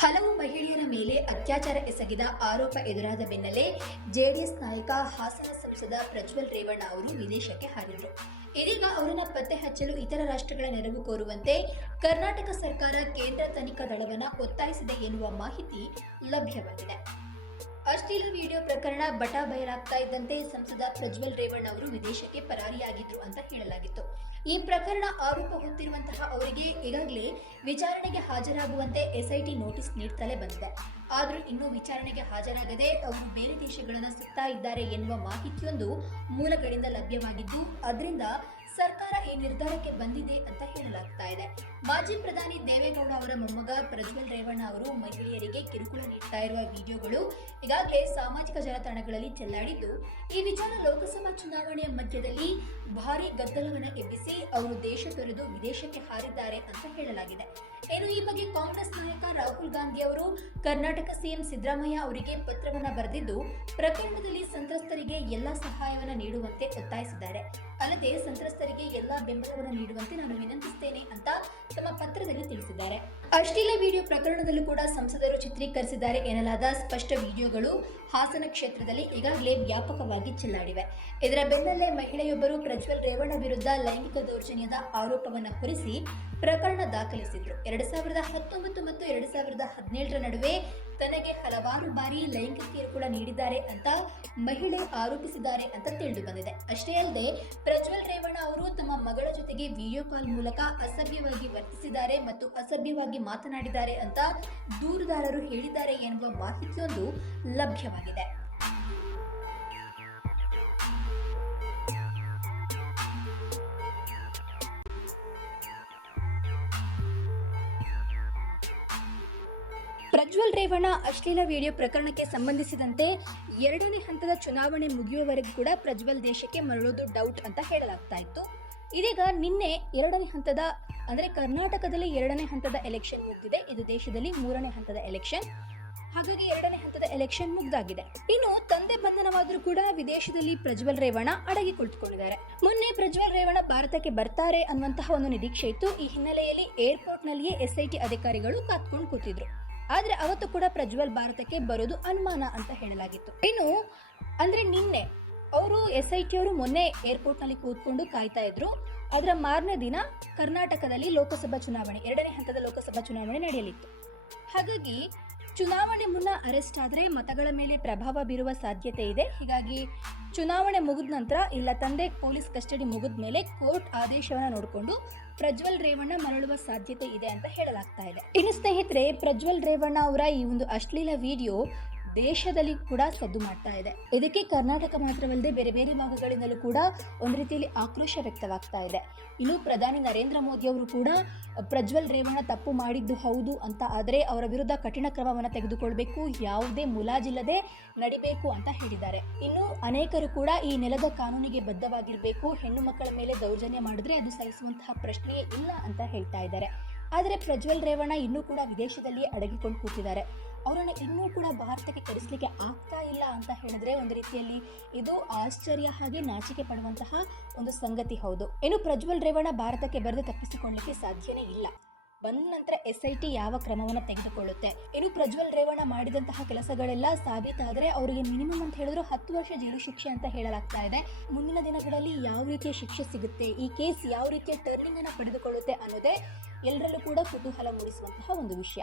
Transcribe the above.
ಹಲವು ಮಹಿಳೆಯರ ಮೇಲೆ ಅತ್ಯಾಚಾರ ಎಸಗಿದ ಆರೋಪ ಎದುರಾದ ಬೆನ್ನಲ್ಲೇ ಜೆಡಿಎಸ್ ನಾಯಕ, ಹಾಸನ ಸಂಸದ ಪ್ರಜ್ವಲ್ ರೇವಣ್ಣ ಅವರು ವಿದೇಶಕ್ಕೆ ಹಾರಿದರು. ಇದೀಗ ಅವರನ್ನು ಪತ್ತೆ ಹಚ್ಚಲು ಇತರ ರಾಷ್ಟ್ರಗಳ ನೆರವು ಕೋರುವಂತೆ ಕರ್ನಾಟಕ ಸರ್ಕಾರ ಕೇಂದ್ರ ತನಿಖಾ ದಳವನ್ನು ಒತ್ತಾಯಿಸಿದೆ ಎನ್ನುವ ಮಾಹಿತಿ ಲಭ್ಯವಾಗಿದೆ. ಅಶ್ಲೀಲ ವಿಡಿಯೋ ಪ್ರಕರಣ ಬಟ ಬಯಲಾಗ್ತಾ ಇದ್ದಂತೆ ಸಂಸದ ಪ್ರಜ್ವಲ್ ರೇವಣ್ಣ ಅವರು ವಿದೇಶಕ್ಕೆ ಪರಾರಿಯಾಗಿದ್ರು ಅಂತ ಹೇಳಲಾಗಿತ್ತು. ಈ ಪ್ರಕರಣ ಆರೋಪ ಹೊತ್ತಿರುವಂತಹ ಅವರಿಗೆ ಈಗಾಗಲೇ ವಿಚಾರಣೆಗೆ ಹಾಜರಾಗುವಂತೆ ಎಸ್ಐಟಿ ನೋಟಿಸ್ ನೀಡ್ತಲೇ ಬಂದಿದೆ. ಆದರೂ ಇನ್ನೂ ವಿಚಾರಣೆಗೆ ಹಾಜರಾಗದೆ ಅವರು ಬೇರೆ ದೇಶಗಳನ್ನು ಸುತ್ತಾ ಇದ್ದಾರೆ ಎನ್ನುವ ಮಾಹಿತಿಯೊಂದು ಮೂಲಗಳಿಂದ ಲಭ್ಯವಾಗಿದ್ದು, ಅದರಿಂದ ಸರ್ಕಾರ ಈ ನಿರ್ಧಾರಕ್ಕೆ ಬಂದಿದೆ ಅಂತ ಹೇಳಲಾಗ್ತಾ ಇದೆ. ಮಾಜಿ ಪ್ರಧಾನಿ ದೇವೇಗೌಡ ಅವರ ಮೊಮ್ಮಗ ಪ್ರಜ್ವಲ್ ರೇವಣ್ಣ ಅವರು ಮಹಿಳೆಯರಿಗೆ ಕಿರುಕುಳ ನೀಡ್ತಾ ಇರುವ ವಿಡಿಯೋಗಳು ಈಗಾಗಲೇ ಸಾಮಾಜಿಕ ಜಾಲತಾಣಗಳಲ್ಲಿ ಚೆಲ್ಲಾಡಿದ್ದು, ಈ ವಿಚಾರ ಲೋಕಸಭಾ ಚುನಾವಣೆಯ ಮಧ್ಯದಲ್ಲಿ ಭಾರಿ ಗದ್ದಲವನ್ನು ಎಬ್ಬಿಸಿ ಅವರು ದೇಶ ತೊರೆದು ವಿದೇಶಕ್ಕೆ ಹಾರಿದ್ದಾರೆ ಅಂತ ಹೇಳಲಾಗಿದೆ. ಏನು ಈ ಬಗ್ಗೆ ಕಾಂಗ್ರೆಸ್ ನಾಯಕ ರಾಹುಲ್ ಗಾಂಧಿ ಅವರು, ಕರ್ನಾಟಕ ಸಿಎಂ ಸಿದ್ದರಾಮಯ್ಯ ಅವರಿಗೆ ಪತ್ರವನ್ನು ಬರೆದಿದ್ದು, ಪ್ರಕರಣದಲ್ಲಿ ಸಂತ್ರಸ್ತರಿಗೆ ಎಲ್ಲ ಸಹಾಯವನ್ನು ನೀಡುವಂತೆ ಒತ್ತಾಯಿಸಿದ್ದಾರೆ. ಅಲ್ಲದೆ ಸಂತ್ರಸ್ತರಿಗೆ ಎಲ್ಲ ಬೆಂಬಲವನ್ನು ನೀಡುವಂತೆ ನಾನು ವಿನಂತಿಸುತ್ತೇನೆ ಅಂತ ತಮ್ಮ ಪತ್ರದಲ್ಲಿ ತಿಳಿಸಿದ್ದಾರೆ. ಅಶ್ಲೀಲ ವಿಡಿಯೋ ಪ್ರಕರಣದಲ್ಲೂ ಕೂಡ ಸಂಸದರು ಚಿತ್ರೀಕರಿಸಿದ್ದಾರೆ ಎನ್ನಲಾದ ಸ್ಪಷ್ಟ ವಿಡಿಯೋಗಳು ಹಾಸನ ಕ್ಷೇತ್ರದಲ್ಲಿ ಈಗಾಗಲೇ ವ್ಯಾಪಕವಾಗಿ ಚೆಲ್ಲಾಡಿವೆ. ಇದರ ಬೆನ್ನಲ್ಲೇ ಮಹಿಳೆಯೊಬ್ಬರು ಪ್ರಜ್ವಲ್ ರೇವಣ್ಣ ವಿರುದ್ಧ ಲೈಂಗಿಕ ದೌರ್ಜನ್ಯದ ಆರೋಪವನ್ನು ಹೊರಿಸಿ ಪ್ರಕರಣ ದಾಖಲಿಸಿದ್ರು. ಎರಡ್ ಸಾವಿರದ ಹತ್ತೊಂಬತ್ತು ಮತ್ತು ಎರಡು ಸಾವಿರದ ಹದಿನೇಳರ ನಡುವೆ ತನಗೆ ಹಲವಾರು ಬಾರಿ ಲೈಂಗಿಕ ಕಿರುಕುಳ ನೀಡಿದ್ದಾರೆ ಅಂತ ಮಹಿಳೆ ಆರೋಪಿಸಿದ್ದಾರೆ ಅಂತ ತಿಳಿದು ಬಂದಿದೆ ಅಷ್ಟೇ ಅಲ್ಲದೆ, ಪ್ರಜ್ವಲ್ ರೇವಣ್ಣ ಅವರು ತಮ್ಮ ಮಗಳ ಜೊತೆಗೆ ವಿಡಿಯೋ ಕಾಲ್ ಮೂಲಕ ಅಸಭ್ಯವಾಗಿ ವರ್ತಿಸಿದ್ದಾರೆ ಮತ್ತು ಅಸಭ್ಯವಾಗಿ ಮಾತನಾಡಿದ್ದಾರೆ ಅಂತ ದೂರುದಾರರು ಹೇಳಿದ್ದಾರೆ ಎನ್ನುವ ಮಾಹಿತಿಯೊಂದು ಲಭ್ಯವಾಗಿದೆ. ಪ್ರಜ್ವಲ್ ರೇವಣ್ಣ ಅಶ್ಲೀಲ ವಿಡಿಯೋ ಪ್ರಕರಣಕ್ಕೆ ಸಂಬಂಧಿಸಿದಂತೆ ಎರಡನೇ ಹಂತದ ಚುನಾವಣೆ ಮುಗಿಯುವವರೆಗೂ ಕೂಡ ಪ್ರಜ್ವಲ್ ದೇಶಕ್ಕೆ ಮರಳೋದು ಡೌಟ್ ಅಂತ ಹೇಳಲಾಗ್ತಾ ಇತ್ತು. ಇದೀಗ ನಿನ್ನೆ ಎರಡನೇ ಹಂತದ, ಅಂದರೆ ಕರ್ನಾಟಕದಲ್ಲಿ ಎರಡನೇ ಹಂತದ ಎಲೆಕ್ಷನ್ ಮುಗಿದಿದೆ. ಇದು ದೇಶದಲ್ಲಿ ಮೂರನೇ ಹಂತದ ಎಲೆಕ್ಷನ್ ಹಾಗಾಗಿ ಎರಡನೇ ಹಂತದ ಎಲೆಕ್ಷನ್ ಮುಗ್ದಾಗಿದೆ. ಇನ್ನು ತಂದೆ ಬಂಧನವಾದರೂ ಕೂಡ ವಿದೇಶದಲ್ಲಿ ಪ್ರಜ್ವಲ್ ರೇವಣ್ಣ ಅಡಗಿ ಕುಳಿತುಕೊಂಡಿದ್ದಾರೆ. ಮೊನ್ನೆ ಪ್ರಜ್ವಲ್ ರೇವಣ್ಣ ಭಾರತಕ್ಕೆ ಬರ್ತಾರೆ ಅನ್ನುವಂತಹ ಒಂದು ನಿರೀಕ್ಷೆ ಇತ್ತು. ಈ ಹಿನ್ನೆಲೆಯಲ್ಲಿ ಏರ್ಪೋರ್ಟ್ನಲ್ಲಿಯೇ ಎಸ್ಐಟಿ ಅಧಿಕಾರಿಗಳು ಕಾತ್ಕೊಂಡು ಕೂತಿದ್ರು. ಆದ್ರೆ ಅವತ್ತು ಕೂಡ ಪ್ರಜ್ವಲ್ ಭಾರತಕ್ಕೆ ಬರೋದು ಅನುಮಾನ ಅಂತ ಹೇಳಲಾಗಿತ್ತು. ಇನ್ನು ಅಂದ್ರೆ ನಿನ್ನೆ ಅವರು ಎಸ್ ಐ ಟಿ ಅವರು ಮೊನ್ನೆ ಏರ್ಪೋರ್ಟ್ನಲ್ಲಿ ಕೂತ್ಕೊಂಡು ಕಾಯ್ತಾ ಇದ್ರು. ಅದರ ಮಾರನೇ ದಿನ ಕರ್ನಾಟಕದಲ್ಲಿ ಲೋಕಸಭಾ ಚುನಾವಣೆ, ಎರಡನೇ ಹಂತದ ಲೋಕಸಭಾ ಚುನಾವಣೆ ನಡೆಯಲಿತ್ತು. ಹಾಗಾಗಿ ಚುನಾವಣೆ ಮುನ್ನ ಅರೆಸ್ಟ್ ಆದರೆ ಮತಗಳ ಮೇಲೆ ಪ್ರಭಾವ ಬೀರುವ ಸಾಧ್ಯತೆ ಇದೆ. ಹೀಗಾಗಿ ಚುನಾವಣೆ ಮುಗಿದ ನಂತರ ಇಲ್ಲ ತಂದೆ ಪೊಲೀಸ್ ಕಸ್ಟಡಿ ಮುಗಿದ ಮೇಲೆ ಕೋರ್ಟ್ ಆದೇಶವನ್ನು ನೋಡಿಕೊಂಡು ಪ್ರಜ್ವಲ್ ರೇವಣ್ಣ ಮರಳುವ ಸಾಧ್ಯತೆ ಇದೆ ಅಂತ ಹೇಳಲಾಗ್ತಾ ಇದೆ. ಇನ್ನು ಸ್ನೇಹಿತರೆ, ಪ್ರಜ್ವಲ್ ರೇವಣ್ಣ ಅವರ ಈ ಒಂದು ಅಶ್ಲೀಲ ವಿಡಿಯೋ ದೇಶದಲ್ಲಿ ಕೂಡ ಸದ್ದು ಮಾಡ್ತಾ ಇದೆ. ಇದಕ್ಕೆ ಕರ್ನಾಟಕ ಮಾತ್ರವಲ್ಲದೆ ಬೇರೆ ಬೇರೆ ಭಾಗಗಳಿಂದಲೂ ಕೂಡ ಒಂದು ರೀತಿಯಲ್ಲಿ ಆಕ್ರೋಶ ವ್ಯಕ್ತವಾಗ್ತಾ ಇದೆ. ಇನ್ನು ಪ್ರಧಾನಿ ನರೇಂದ್ರ ಮೋದಿ ಅವರು ಕೂಡ ಪ್ರಜ್ವಲ್ ರೇವಣ್ಣ ತಪ್ಪು ಮಾಡಿದ್ದು ಹೌದು ಅಂತ ಆದರೆ ಅವರ ವಿರುದ್ಧ ಕಠಿಣ ಕ್ರಮವನ್ನು ತೆಗೆದುಕೊಳ್ಬೇಕು, ಯಾವುದೇ ಮುಲಾಜಿಲ್ಲದೆ ನಡಿಬೇಕು ಅಂತ ಹೇಳಿದ್ದಾರೆ. ಇನ್ನು ಅನೇಕರು ಕೂಡ ಈ ನೆಲದ ಕಾನೂನಿಗೆ ಬದ್ಧವಾಗಿರಬೇಕು, ಹೆಣ್ಣು ಮಕ್ಕಳ ಮೇಲೆ ದೌರ್ಜನ್ಯ ಮಾಡಿದ್ರೆ ಅದು ಸಹಿಸುವಂತಹ ಪ್ರಶ್ನೆಯೇ ಇಲ್ಲ ಅಂತ ಹೇಳ್ತಾ ಇದ್ದಾರೆ. ಆದರೆ ಪ್ರಜ್ವಲ್ ರೇವಣ್ಣ ಇನ್ನೂ ಕೂಡ ವಿದೇಶದಲ್ಲಿ ಅಡಗಿಕೊಂಡು ಕೂತಿದ್ದಾರೆ. ಅವರನ್ನು ಇನ್ನೂ ಕೂಡ ಭಾರತಕ್ಕೆ ಕರೆಸಲಿಕ್ಕೆ ಆಗ್ತಾ ಇಲ್ಲ ಅಂತ ಹೇಳಿದ್ರೆ ಒಂದು ರೀತಿಯಲ್ಲಿ ಇದು ಆಶ್ಚರ್ಯ ಹಾಗೆ ನಾಚಿಕೆ ಪಡುವಂತಹ ಒಂದು ಸಂಗತಿ ಹೌದು. ಏನು ಪ್ರಜ್ವಲ್ ರೇವಣ್ಣ ಭಾರತಕ್ಕೆ ಬರೆದು ತಪ್ಪಿಸಿಕೊಳ್ಳಲಿಕ್ಕೆ ಸಾಧ್ಯನೇ ಇಲ್ಲ. ಬಂದ ನಂತರ ಎಸ್ ಐ ಟಿ ಯಾವ ಕ್ರಮವನ್ನು ತೆಗೆದುಕೊಳ್ಳುತ್ತೆ? ಇನ್ನು ಪ್ರಜ್ವಲ್ ರೇವಣ್ಣ ಮಾಡಿದಂತಹ ಕೆಲಸಗಳೆಲ್ಲ ಸಾಬೀತಾದರೆ ಅವರಿಗೆ ಮಿನಿಮಮ್ ಅಂತ ಹೇಳಿದ್ರು ಹತ್ತು ವರ್ಷ ಜೈಲು ಶಿಕ್ಷೆ ಅಂತ ಹೇಳಲಾಗ್ತಾ ಇದೆ. ಮುಂದಿನ ದಿನಗಳಲ್ಲಿ ಯಾವ ರೀತಿಯ ಶಿಕ್ಷೆ ಸಿಗುತ್ತೆ? ಈ ಕೇಸ್ ಯಾವ ರೀತಿಯ ಟರ್ನಿಂಗ್ ಅನ್ನು ಪಡೆದುಕೊಳ್ಳುತ್ತೆ ಅನ್ನೋದೇ ಎಲ್ಲರಲ್ಲೂ ಕೂಡ ಕುತೂಹಲ ಮೂಡಿಸುವಂತಹ ಒಂದು ವಿಷಯ.